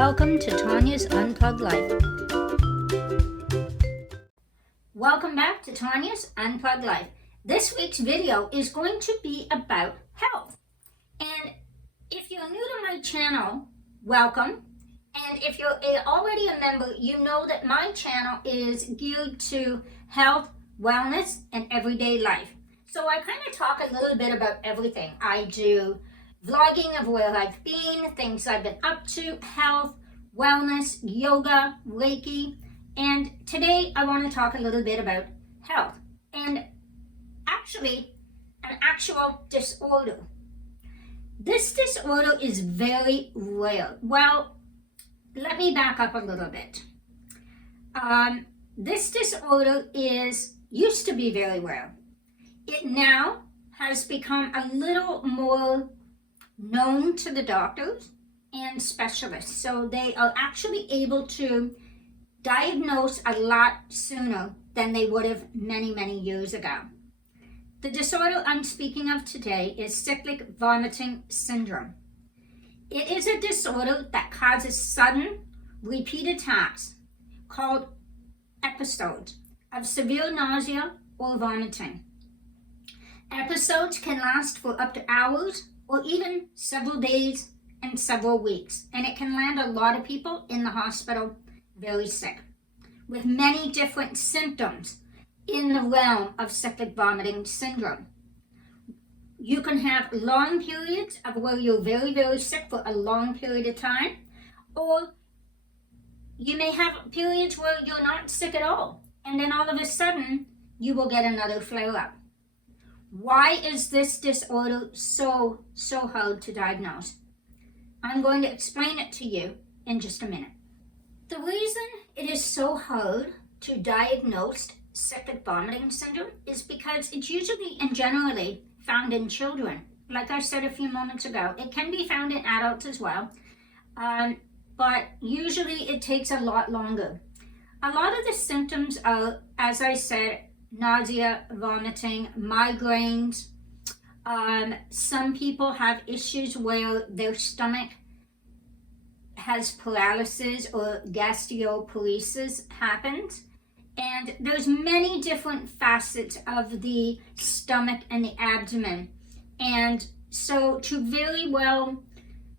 Welcome to Tanya's Unplugged Life. Welcome back to Tanya's Unplugged Life. This week's video is going to be about health. And if you're new to my channel, welcome. And if you're already a member, you know that my channel is geared to health, wellness, and everyday life. So I kind of talk a little bit about everything. I do vlogging of where I've been, things I've been up to, health, wellness, yoga, Reiki, and today I want to talk a little bit about health and actually an actual disorder. This disorder is very rare. Well, let me back up a little bit. This disorder used to be very rare. It now has become a little more known to the doctors and specialists. So they are actually able to diagnose a lot sooner than they would have many, many years ago. The disorder I'm speaking of today is Cyclic Vomiting Syndrome. It is a disorder that causes sudden, repeat attacks called episodes of severe nausea or vomiting. Episodes can last for up to hours or even several days and several weeks, and it can land a lot of people in the hospital very sick with many different symptoms in the realm of cyclic vomiting syndrome. You can have long periods of where you're very, very sick for a long period of time, or you may have periods where you're not sick at all, and then all of a sudden you will get another flare-up. Why is this disorder so hard to diagnose? I'm going to explain it to you in just a minute. The reason it is so hard to diagnose cyclic vomiting syndrome is because it's usually and generally found in children. Like I said a few moments ago, it can be found in adults as well, but usually it takes a lot longer. A lot of the symptoms are, as I said, nausea, vomiting, migraines. Some people have issues where their stomach has paralysis or gastroparesis happens. And there's many different facets of the stomach and the abdomen. And so to very well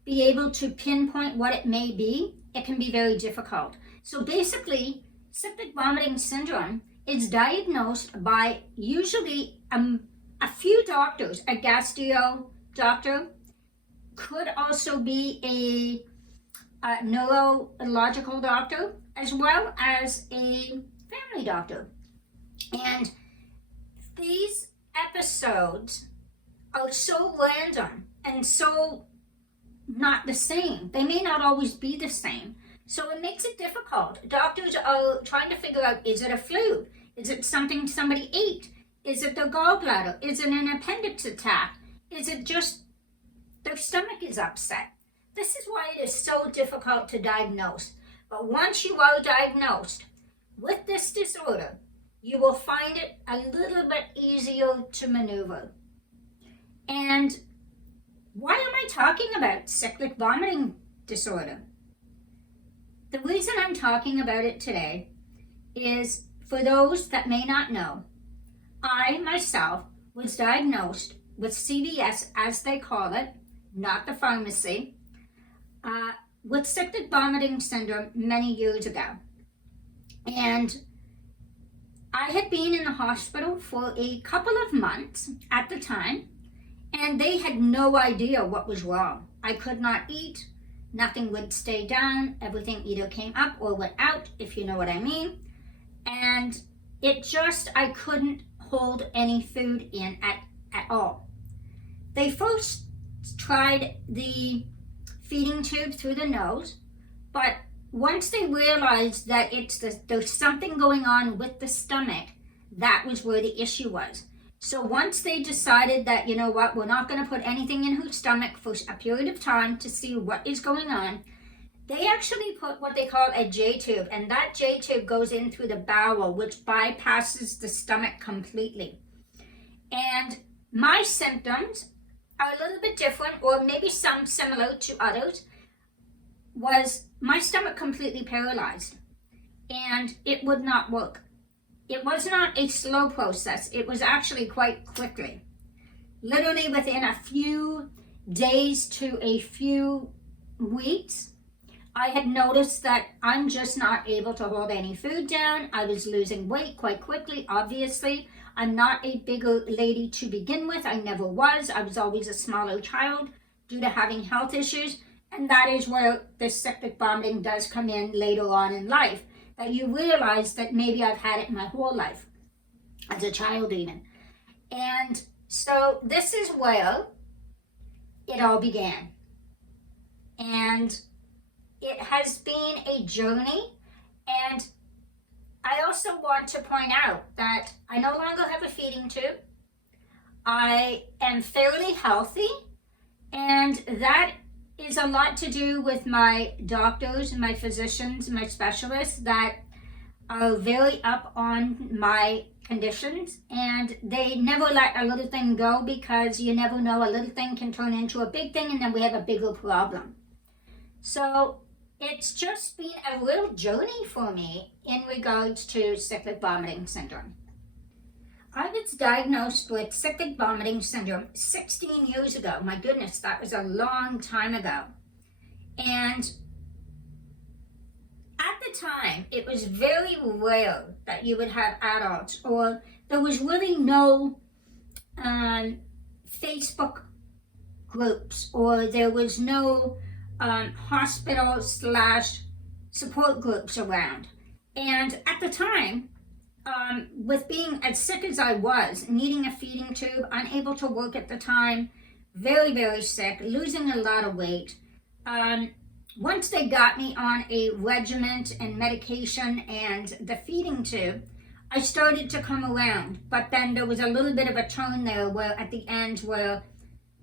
be able to pinpoint what it may be, it can be very difficult. So basically, cyclic vomiting syndrome is diagnosed by usually a few doctors. A gastro doctor, could also be a neurological doctor, as well as a family doctor. And these episodes are so random and so not the same. They may not always be the same. So it makes it difficult. Doctors are trying to figure out, is it a flu? Is it something somebody ate? Is it their gallbladder? Is it an appendix attack? Is it just their stomach is upset? This is why it is so difficult to diagnose. But once you are diagnosed with this disorder, you will find it a little bit easier to maneuver. And why am I talking about cyclic vomiting disorder? The reason I'm talking about it today is, for those that may not know, I myself was diagnosed with CVS, as they call it, not the pharmacy, with cyclic vomiting syndrome many years ago. And I had been in the hospital for a couple of months at the time, and they had no idea what was wrong. I could not eat. Nothing would stay down. Everything either came up or went out, if you know what I mean. And I couldn't hold any food in at all. They first tried the feeding tube through the nose, but once they realized that there's something going on with the stomach, that was where the issue was. So once they decided that, you know what, we're not going to put anything in her stomach for a period of time to see what is going on, they actually put what they call a J-tube, and that J-tube goes in through the bowel, which bypasses the stomach completely. And my symptoms are a little bit different, or maybe some similar to others. was my stomach completely paralyzed and it would not work. It was not a slow process. It was actually quite quickly. Literally within a few days to a few weeks, I had noticed that I'm just not able to hold any food down. I was losing weight quite quickly, obviously. I'm not a bigger lady to begin with. I never was. I was always a smaller child due to having health issues. And that is where the cyclic vomiting does come in later on in life, that you realize that maybe I've had it my whole life, as a child even. And so this is where it all began. And it has been a journey, and I also want to point out that I no longer have a feeding tube. I am fairly healthy, and that is a lot to do with my doctors, my physicians, my specialists that are very up on my conditions, and they never let a little thing go, because you never know, a little thing can turn into a big thing and then we have a bigger problem. So it's just been a real journey for me in regards to cyclic vomiting syndrome. I was diagnosed with cyclic vomiting syndrome 16 years ago. My goodness, that was a long time ago. And at the time, it was very rare that you would have adults, or there was really no Facebook groups, or there was no hospital / support groups around. And at the time, with being as sick as I was, needing a feeding tube, unable to work at the time, very, very sick, losing a lot of weight, once they got me on a regimen and medication and the feeding tube, I started to come around. But then there was a little bit of a turn there where at the end where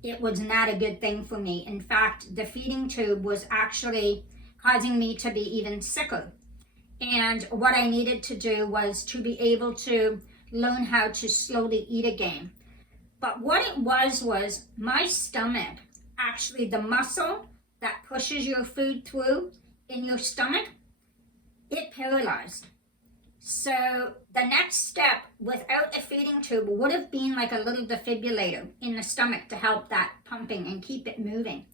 it was not a good thing for me. In fact, the feeding tube was actually causing me to be even sicker. And what I needed to do was to be able to learn how to slowly eat again. But what it was my stomach, actually the muscle that pushes your food through in your stomach, it paralyzed. So the next step without a feeding tube would have been like a little defibrillator in the stomach to help that pumping and keep it moving.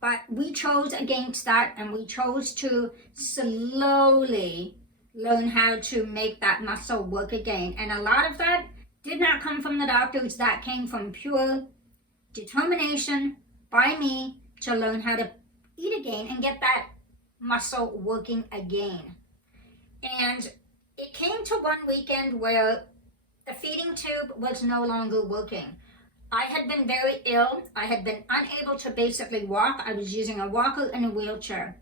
But we chose against that, and we chose to slowly learn how to make that muscle work again. And a lot of that did not come from the doctors. That came from pure determination by me to learn how to eat again and get that muscle working again. And it came to one weekend where the feeding tube was no longer working. I had been very ill. I had been unable to basically walk. I was using a walker and a wheelchair.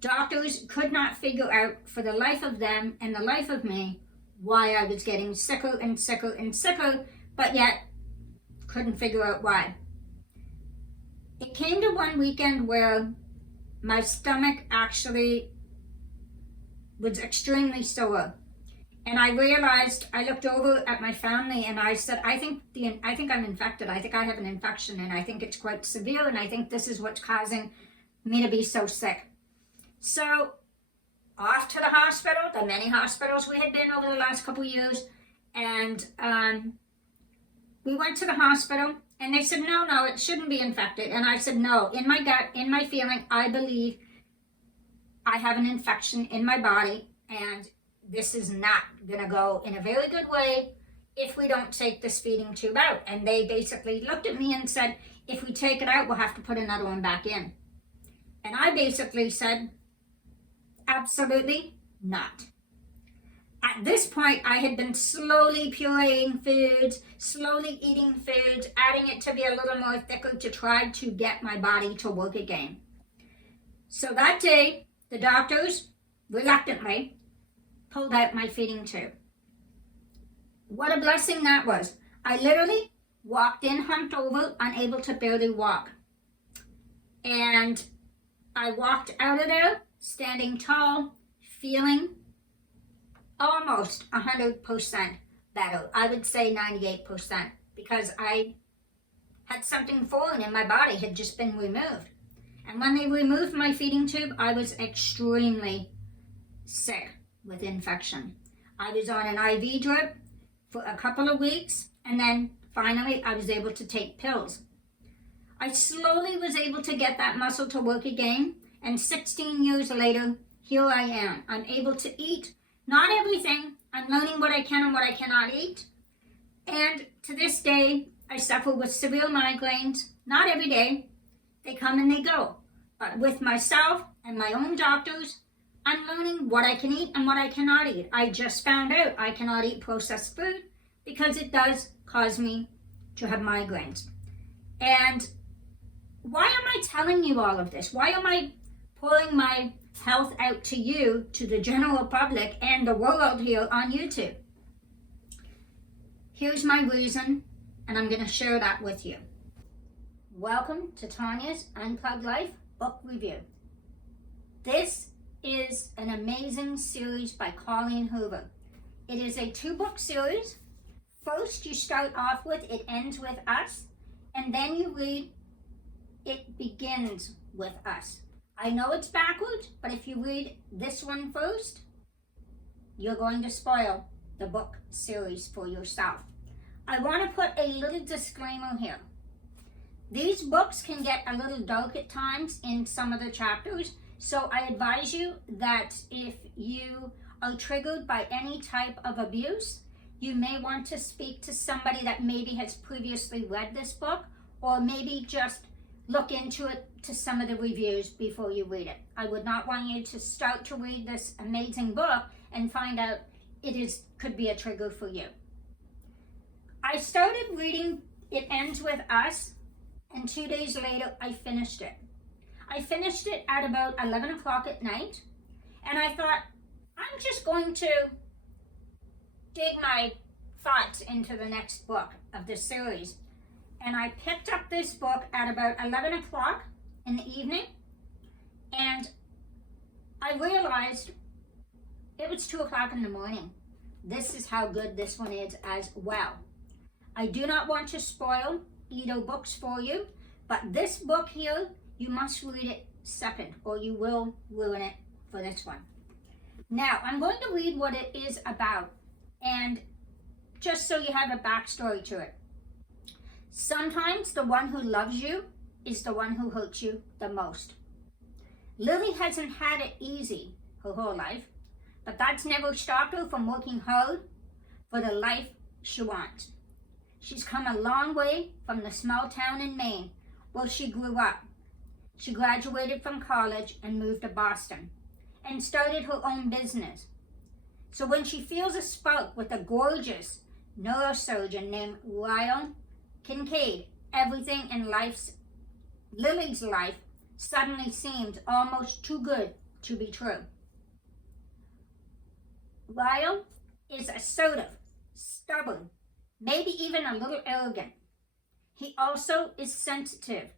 Doctors could not figure out for the life of them and the life of me why I was getting sicker and sicker and sicker, but yet couldn't figure out why. It came to one weekend where my stomach actually was extremely sore. And I realized, I looked over at my family and I said, I think I'm infected. I think I have an infection, and I think it's quite severe, and I think this is what's causing me to be so sick. So off to the hospital, the many hospitals we had been over the last couple of years, and we went to the hospital and they said, no, it shouldn't be infected. And I said, no, in my gut, in my feeling, I believe I have an infection in my body, and this is not going to go in a very good way if we don't take this feeding tube out. And they basically looked at me and said, if we take it out, we'll have to put another one back in. And I basically said, absolutely not. At this point, I had been slowly pureeing foods, slowly eating foods, adding it to be a little more thicker to try to get my body to work again. So that day, the doctors, reluctantly, pulled out my feeding tube. What a blessing that was. I literally walked in humped over, unable to barely walk. And I walked out of there standing tall, feeling almost 100% better. I would say 98%, because I had something foreign in my body had just been removed. And when they removed my feeding tube, I was extremely sick with infection. I was on an IV drip for a couple of weeks, and then finally I was able to take pills. I slowly was able to get that muscle to work again, and 16 years later, here I am. I'm able to eat, not everything. I'm learning what I can and what I cannot eat. And to this day, I suffer with severe migraines, not every day. They come and they go. But with myself and my own doctors, I'm learning what I can eat and what I cannot eat. I just found out I cannot eat processed food because it does cause me to have migraines. And why am I telling you all of this? Why am I pouring my health out to you, to the general public and the world here on YouTube? Here's my reason, and I'm going to share that with you. Welcome to Tanya's Unplugged Life Book Review. This is an amazing series by Colleen Hoover. It is a 2-book series. First, you start off with It Ends With Us, and then you read It Begins With Us. I know it's backwards, but if you read this one first, you're going to spoil the book series for yourself. I want to put a little disclaimer here. These books can get a little dark at times in some of the chapters, so I advise you that if you are triggered by any type of abuse, you may want to speak to somebody that maybe has previously read this book, or maybe just look into it to some of the reviews before you read it. I would not want you to start to read this amazing book and find out could be a trigger for you. I started reading It Ends With Us, and 2 days later I finished it. I finished it at about 11 o'clock at night, and I thought, I'm just going to dig my thoughts into the next book of this series. And I picked up this book at about 11 o'clock in the evening, and I realized it was 2 o'clock in the morning. This is how good this one is as well. I do not want to spoil either books for you, but this book here, you must read it second, or you will ruin it for this one. Now, I'm going to read what it is about, and just so you have a backstory to it. Sometimes the one who loves you is the one who hurts you the most. Lily hasn't had it easy her whole life, but that's never stopped her from working hard for the life she wants. She's come a long way from the small town in Maine where she grew up. She graduated from college and moved to Boston and started her own business. So when she feels a spark with a gorgeous neurosurgeon named Lyle Kincaid, everything in Lily's life suddenly seemed almost too good to be true. Lyle is assertive, stubborn, maybe even a little arrogant. He also is sensitive,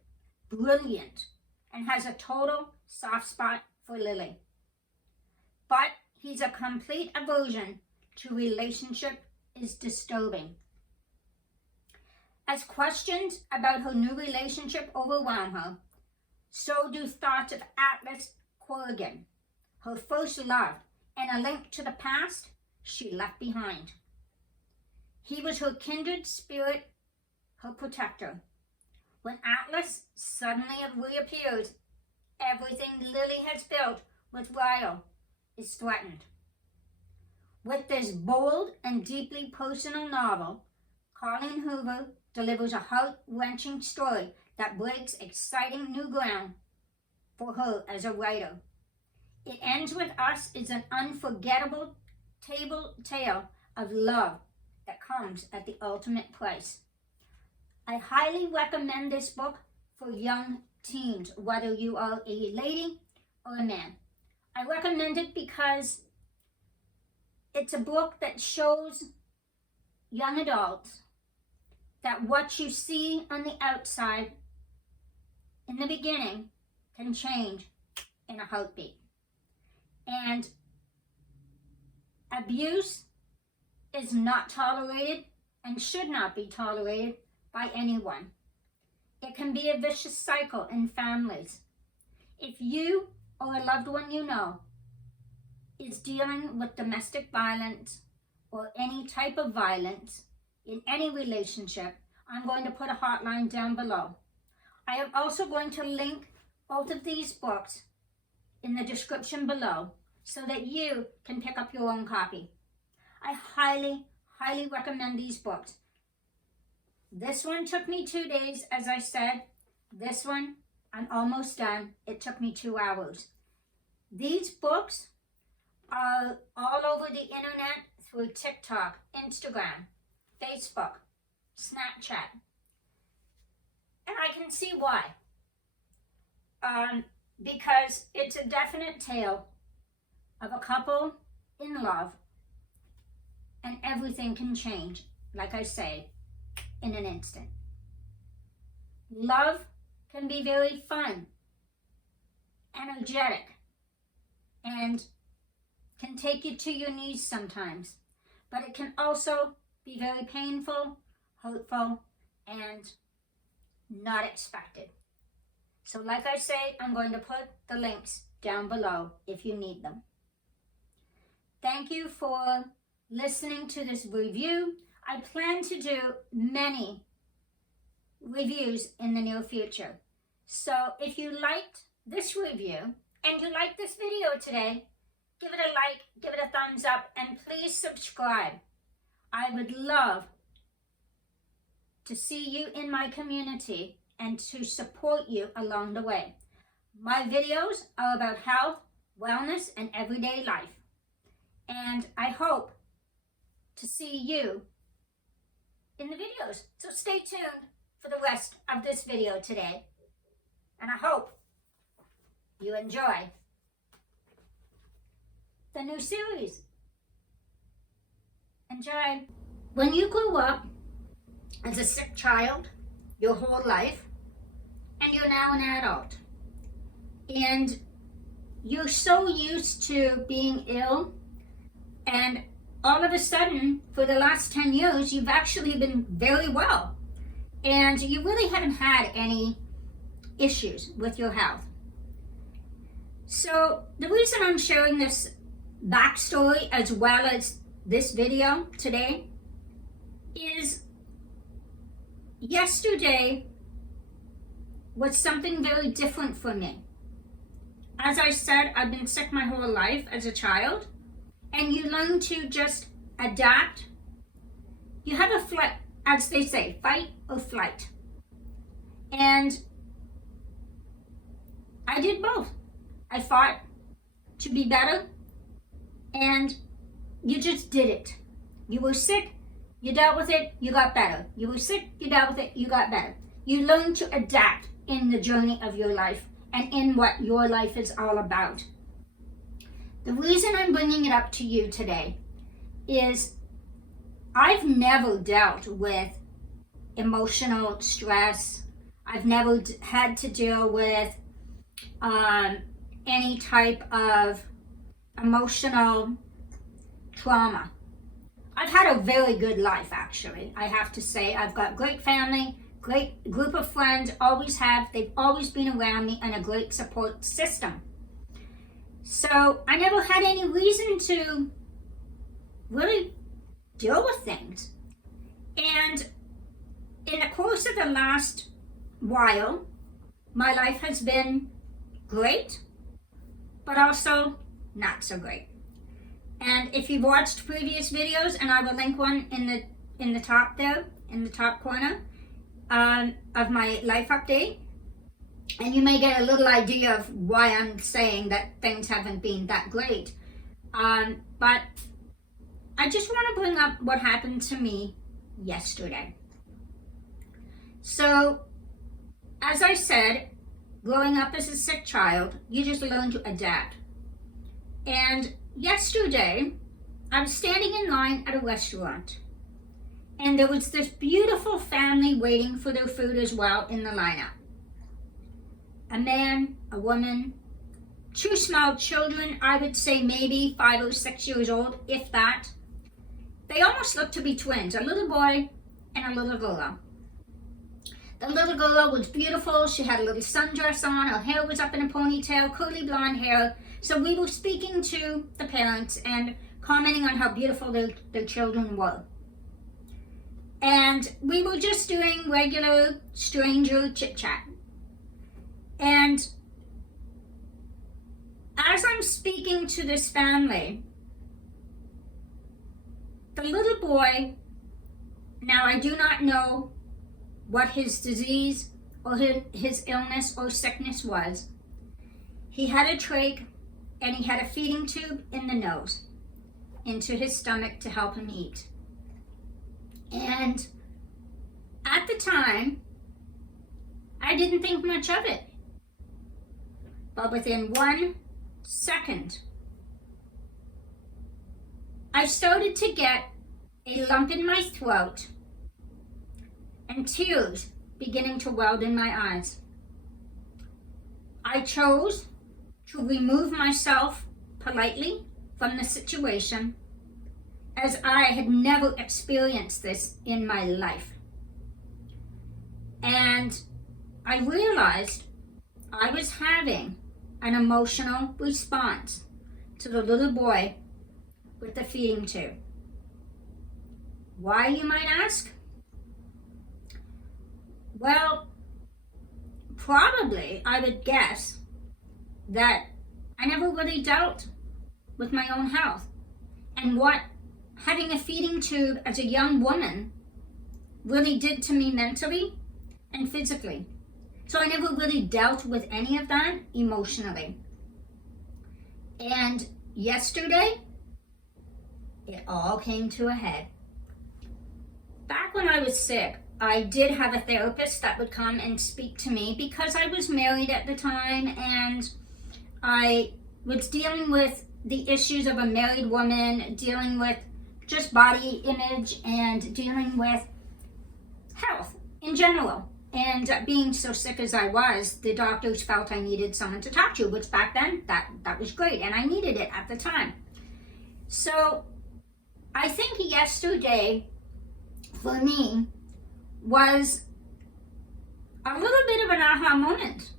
brilliant, and has a total soft spot for Lily. But he's a complete aversion to relationship is disturbing. As questions about her new relationship overwhelm her, so do thoughts of Atlas Corrigan, her first love, and a link to the past she left behind. He was her kindred spirit, her protector. When Atlas suddenly reappears, everything Lily has built with Lyle is threatened. With this bold and deeply personal novel, Colleen Hoover delivers a heart-wrenching story that breaks exciting new ground for her as a writer. It Ends With Us is an unforgettable tale of love that comes at the ultimate price. I highly recommend this book for young teens, whether you are a lady or a man. I recommend it because it's a book that shows young adults that what you see on the outside in the beginning can change in a heartbeat. And abuse is not tolerated and should not be tolerated by anyone. It can be a vicious cycle in families. If you or a loved one you know is dealing with domestic violence or any type of violence in any relationship, I'm going to put a hotline down below. I am also going to link both of these books in the description below so that you can pick up your own copy. I highly, highly recommend these books. This one took me 2 days, as I said. This one, I'm almost done. It took me 2 hours. These books are all over the internet through TikTok, Instagram, Facebook, Snapchat. And I can see why. Because it's a definite tale of a couple in love, and everything can change, like I say, in an instant. Love can be very fun, energetic, and can take you to your knees sometimes, but it can also be very painful, hurtful, and not expected. So like I say, I'm going to put the links down below if you need them. Thank you for listening to this review. I plan to do many reviews in the near future. So if you liked this review and you liked this video today, give it a like, give it a thumbs up, and please subscribe. I would love to see you in my community and to support you along the way. My videos are about health, wellness, and everyday life. And I hope to see you in the videos. So stay tuned for the rest of this video today. And I hope you enjoy the new series. Enjoy. When you grew up as a sick child your whole life, and you're now an adult, and you're so used to being ill, and all of a sudden, for the last 10 years, you've actually been very well, and you really haven't had any issues with your health. So the reason I'm sharing this backstory as well as this video today is yesterday was something very different for me. As I said, I've been sick my whole life as a child, and you learn to just adapt. You have a flight, as they say, fight or flight. And I did both. I fought to be better, and you just did it. You were sick, you dealt with it, you got better. You were sick, you dealt with it, you got better. You learn to adapt in the journey of your life and in what your life is all about. The reason I'm bringing it up to you today is I've never dealt with emotional stress. I've never had to deal with any type of emotional trauma. I've had a very good life, actually. I have to say, I've got great family, great group of friends, always have. They've always been around me, and a great support system. So I never had any reason to really deal with things. And in the course of the last while, my life has been great, but also not so great. And if you've watched previous videos, and I will link one in the top there, in the top corner of my life update, and you may get a little idea of why I'm saying that things haven't been that great. But I just want to bring up what happened to me yesterday. So, as I said, growing up as a sick child, you just learn to adapt. And yesterday, I was standing in line at a restaurant, and there was this beautiful family waiting for their food as well in the lineup. A man, a woman, 2 small children, I would say maybe 5 or 6 years old, if that. They almost looked to be twins, a little boy and a little girl. The little girl was beautiful. She had a little sundress on. Her hair was up in a ponytail, curly blonde hair. So we were speaking to the parents and commenting on how beautiful their children were. And we were just doing regular stranger chit-chat. And as I'm speaking to this family, the little boy, now I do not know what his disease or his illness or sickness was. He had a trach and he had a feeding tube in the nose into his stomach to help him eat. And at the time, I didn't think much of it. But within 1 second, I started to get a lump in my throat and tears beginning to weld in my eyes. I chose to remove myself politely from the situation, as I had never experienced this in my life. And I realized I was having an emotional response to the little boy with the feeding tube. Why, you might ask? Well, probably I would guess that I never really dealt with my own health and what having a feeding tube as a young woman really did to me mentally and physically. So I never really dealt with any of that emotionally. And yesterday, it all came to a head. Back when I was sick, I did have a therapist that would come and speak to me because I was married at the time and I was dealing with the issues of a married woman, dealing with just body image and dealing with health in general. And being so sick as I was, the doctors felt I needed someone to talk to, which back then, that was great, and I needed it at the time. So I think yesterday, for me, was a little bit of an aha moment.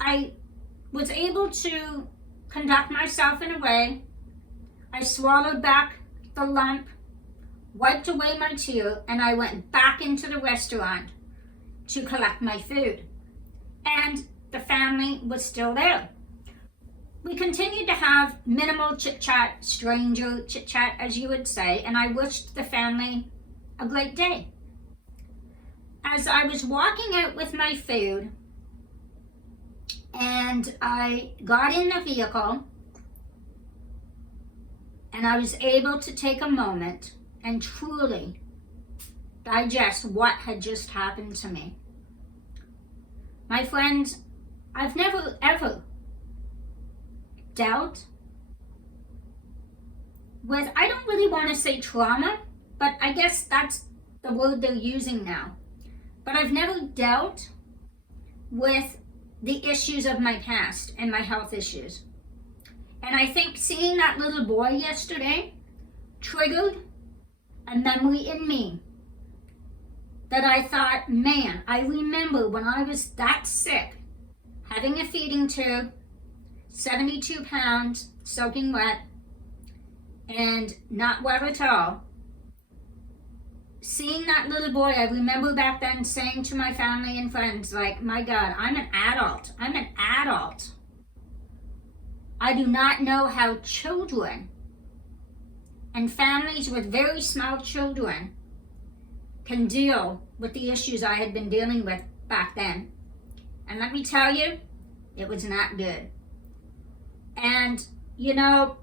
I was able to conduct myself in a way. I swallowed back the lump, wiped away my tear, and I went back into the restaurant to collect my food. And the family was still there. We continued to have minimal chit-chat, stranger chit-chat, as you would say, and I wished the family a great day. As I was walking out with my food, and I got in the vehicle, and I was able to take a moment and truly digest what had just happened to me. My friends, I've never ever dealt with, I don't really want to say trauma, but I guess that's the word they're using now. But I've never dealt with the issues of my past and my health issues. And I think seeing that little boy yesterday triggered a memory in me that I thought, man, I remember when I was that sick, having a feeding tube, 72 pounds, soaking wet, and not wet at all. Seeing that little boy, I remember back then saying to my family and friends, like, my God, I'm an adult. I'm an adult. I do not know how children and families with very small children can deal with the issues I had been dealing with back then. And let me tell you, it was not good. And, you know,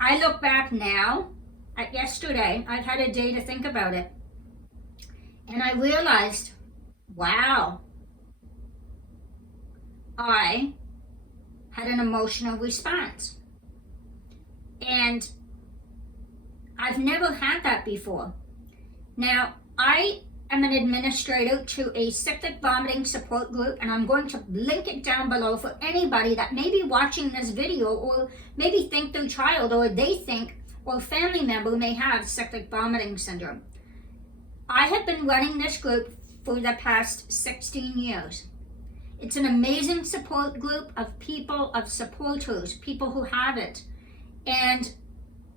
I look back now at yesterday. I've had a day to think about it. And I realized, wow, I had an emotional response. And I've never had that before. Now, I am an administrator to a cyclic vomiting support group, and I'm going to link it down below for anybody that may be watching this video or maybe think their child or they think or family member may have cyclic vomiting syndrome. I have been running this group for the past 16 years. It's an amazing support group of people, of supporters, people who have it. And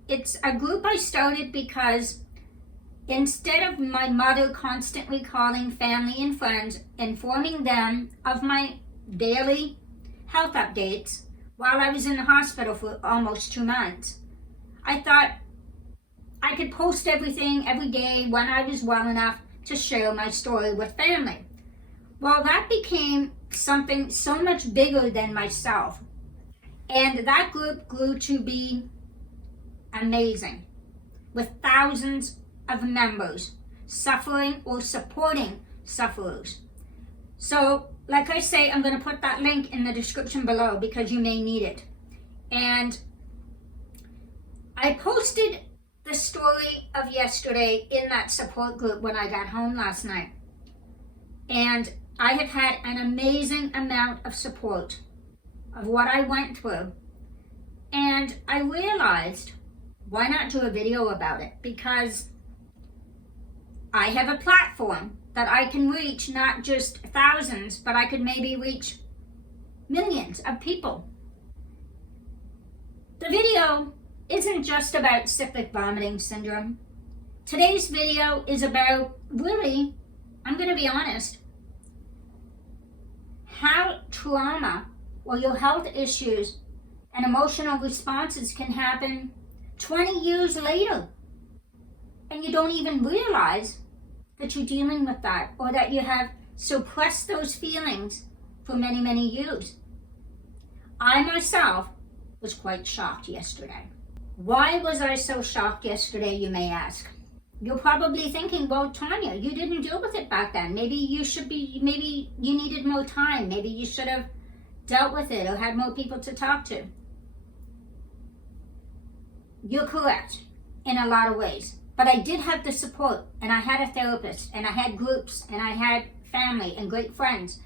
it's a group I started because instead of my mother constantly calling family and friends, informing them of my daily health updates while I was in the hospital for almost 2 months, I thought I could post everything every day when I was well enough to share my story with family. Well, that became something so much bigger than myself. And that group grew to be amazing, with thousands of members suffering or supporting sufferers. So, like I say, I'm going to put that link in the description below because you may need it. And I posted the story of yesterday in that support group when I got home last night. And I have had an amazing amount of support of what I went through. And I realized, why not do a video about it? Because I have a platform that I can reach not just thousands, but I could maybe reach millions of people. The video isn't just about cyclic vomiting syndrome. Today's video is about, really, I'm going to be honest, how trauma or your health issues and emotional responses can happen 20 years later. And you don't even realize that you're dealing with that or that you have suppressed those feelings for many, many years. I myself was quite shocked yesterday. Why was I so shocked yesterday, you may ask? You're probably thinking, well, Tanya, you didn't deal with it back then. Maybe you needed more time. Maybe you should have dealt with it or had more people to talk to. You're correct in a lot of ways. But I did have the support, and I had a therapist, and I had groups, and I had family and great friends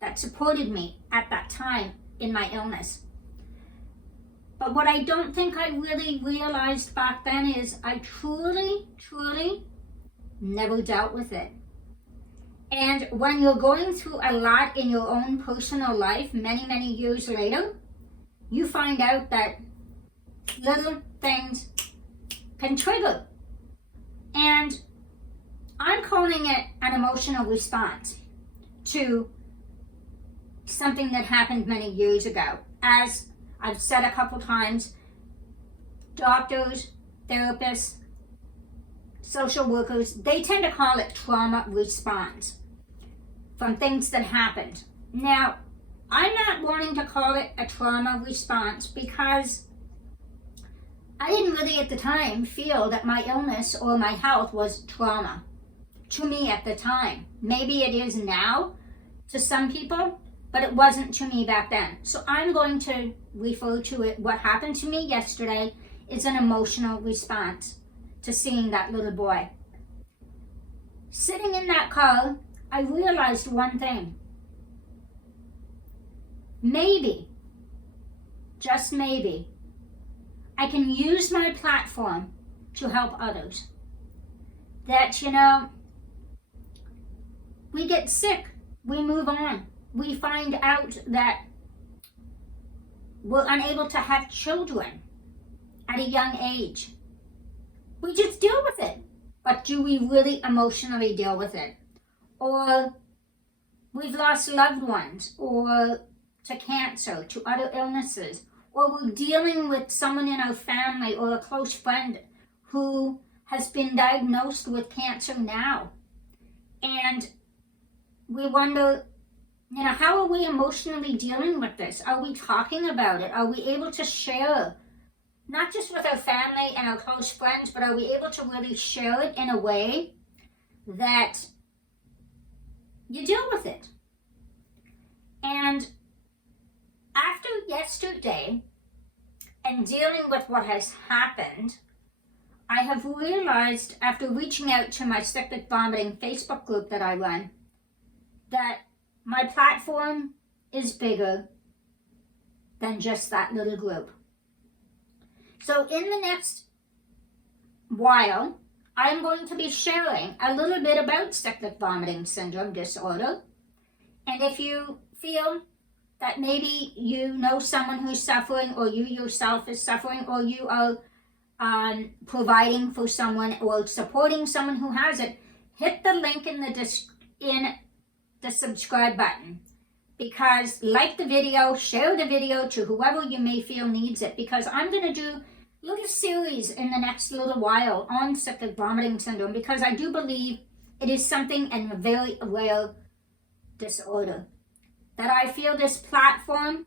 that supported me at that time in my illness. But what I don't think I really realized back then is I truly, truly never dealt with it. And when you're going through a lot in your own personal life many, many years later, you find out that little things can trigger. And I'm calling it an emotional response to something that happened many years ago. As I've said a couple times, doctors, therapists, social workers, they tend to call it trauma response from things that happened. Now, I'm not wanting to call it a trauma response because I didn't really at the time feel that my illness or my health was trauma to me at the time. Maybe it is now to some people, but it wasn't to me back then. So I'm going to refer to it, what happened to me yesterday is an emotional response to seeing that little boy. Sitting in that car, I realized one thing. Maybe, just maybe, I can use my platform to help others. That, we get sick, we move on. We find out that we're unable to have children at a young age. We just deal with it. But do we really emotionally deal with it? Or we've lost loved ones, or to cancer, to other illnesses, or we're dealing with someone in our family or a close friend who has been diagnosed with cancer now. And we wonder, how are we emotionally dealing with this? Are we talking about it? Are we able to share, not just with our family and our close friends, but are we able to really share it in a way that you deal with it? And after yesterday and dealing with what has happened, I have realized after reaching out to my Cyclic Vomiting Facebook group that I run, that my platform is bigger than just that little group. So in the next while, I'm going to be sharing a little bit about cyclic vomiting syndrome disorder. And if you feel that maybe you know someone who's suffering, or you yourself is suffering, or you are providing for someone or supporting someone who has it, hit the link in the subscribe button. Because like the video, share the video to whoever you may feel needs it. Because I'm going to do a little series in the next little while on cyclic vomiting syndrome, because I do believe it is something and a very rare disorder that I feel this platform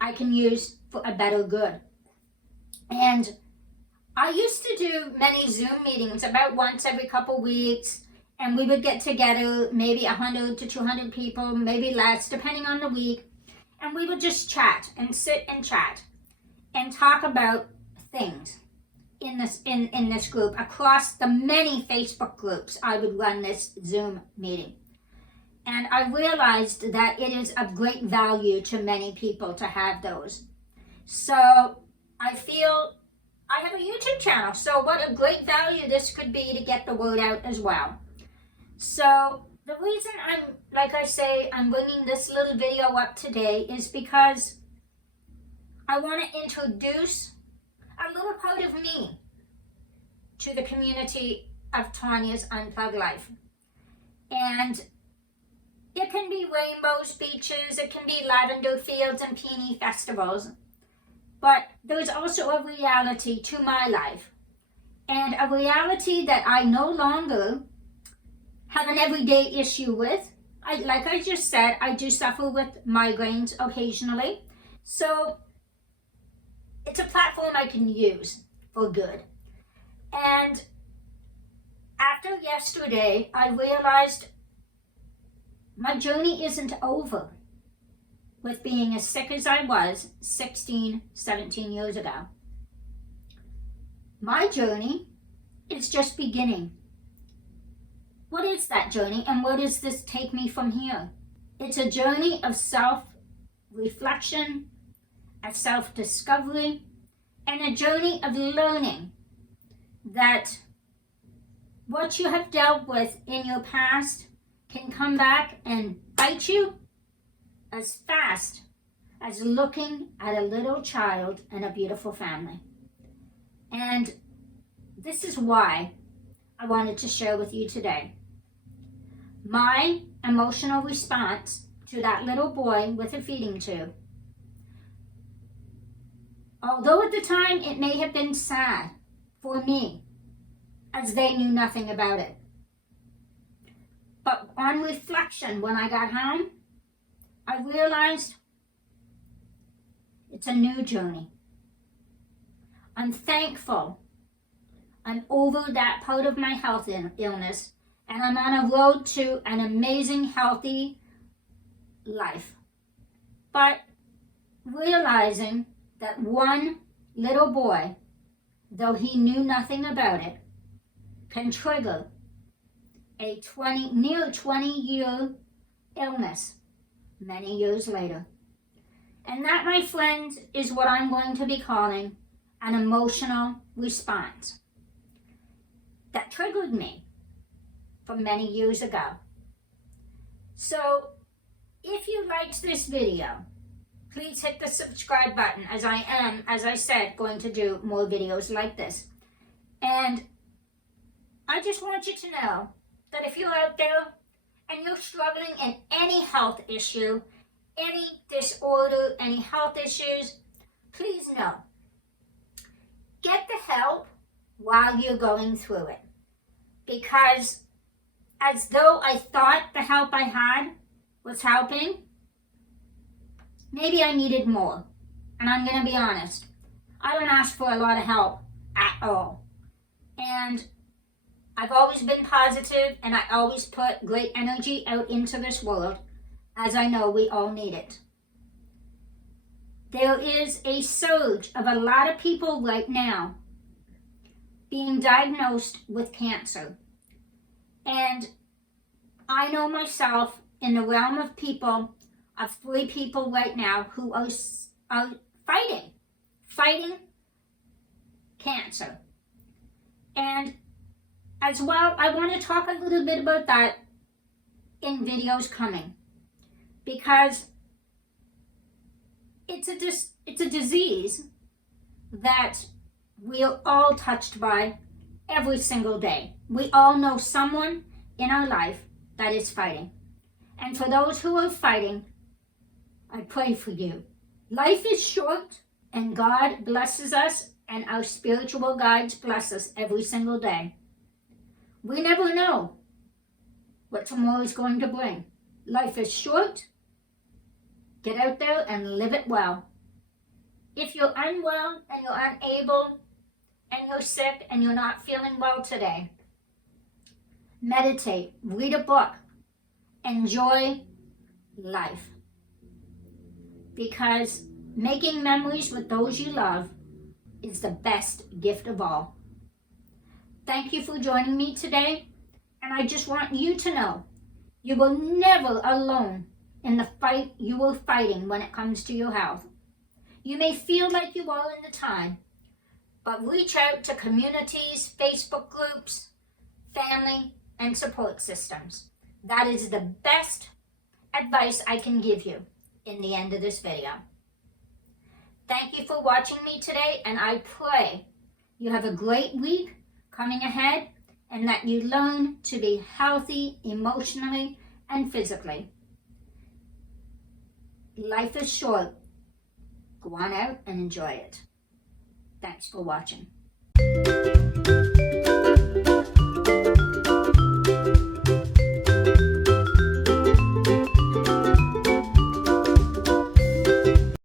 I can use for a better good. And I used to do many Zoom meetings about once every couple weeks, and we would get together, maybe 100 to 200 people, maybe less, depending on the week, and we would just chat and sit and chat and talk about things in this group. Across the many Facebook groups, I would run this Zoom meeting. And I realized that it is of great value to many people to have those. So I feel I have a YouTube channel, so what a great value this could be to get the word out as well. So the reason I'm bringing this little video up today is because I want to introduce a little part of me to the community of Tanya's Unplugged Life. And it can be rainbows, beaches, it can be lavender fields and peony festivals. But there's also a reality to my life. And a reality that I no longer have an everyday issue with. Like I just said, I do suffer with migraines occasionally. So it's a platform I can use for good. And after yesterday, I realized my journey isn't over with being as sick as I was 16, 17 years ago. My journey is just beginning. What is that journey, and where does this take me from here? It's a journey of self-reflection, a self-discovery, and a journey of learning that what you have dealt with in your past can come back and bite you as fast as looking at a little child and a beautiful family. And this is why I wanted to share with you today my emotional response to that little boy with a feeding tube. Although at the time it may have been sad for me, as they knew nothing about it. But on reflection, when I got home, I realized it's a new journey. I'm thankful I'm over that part of my health illness, and I'm on a road to an amazing, healthy life. But realizing that one little boy, though he knew nothing about it, can trigger a near 20-year illness many years later. And that, my friends, is what I'm going to be calling an emotional response that triggered me from many years ago. So if you liked this video, please hit the subscribe button, as I am, as I said, going to do more videos like this. And I just want you to know that if you're out there and you're struggling in any health issue, any disorder, any health issues, please know, get the help while you're going through it. Because as though I thought the help I had was helping, maybe I needed more. And I'm going to be honest, I don't ask for a lot of help at all. And I've always been positive, and I always put great energy out into this world, as I know we all need it. There is a surge of a lot of people right now being diagnosed with cancer. And I know myself, in the realm of people, of 3 people right now who are fighting cancer. And as well. I want to talk a little bit about that in videos coming, because it's a disease that we're all touched by every single day. We all know someone in our life that is fighting. And for those who are fighting, I pray for you. Life is short, and God blesses us, and our spiritual guides bless us every single day. We never know what tomorrow is going to bring. Life is short. Get out there and live it well. If you're unwell and you're unable and you're sick and you're not feeling well today, meditate, read a book, enjoy life. Because making memories with those you love is the best gift of all. Thank you for joining me today, and I just want you to know you were never alone in the fight you are fighting when it comes to your health. You may feel like you are in the time, but reach out to communities, Facebook groups, family, and support systems. That is the best advice I can give you in the end of this video. Thank you for watching me today, and I pray you have a great week coming ahead, and that you learn to be healthy emotionally and physically. Life is short. Go on out and enjoy it. Thanks for watching.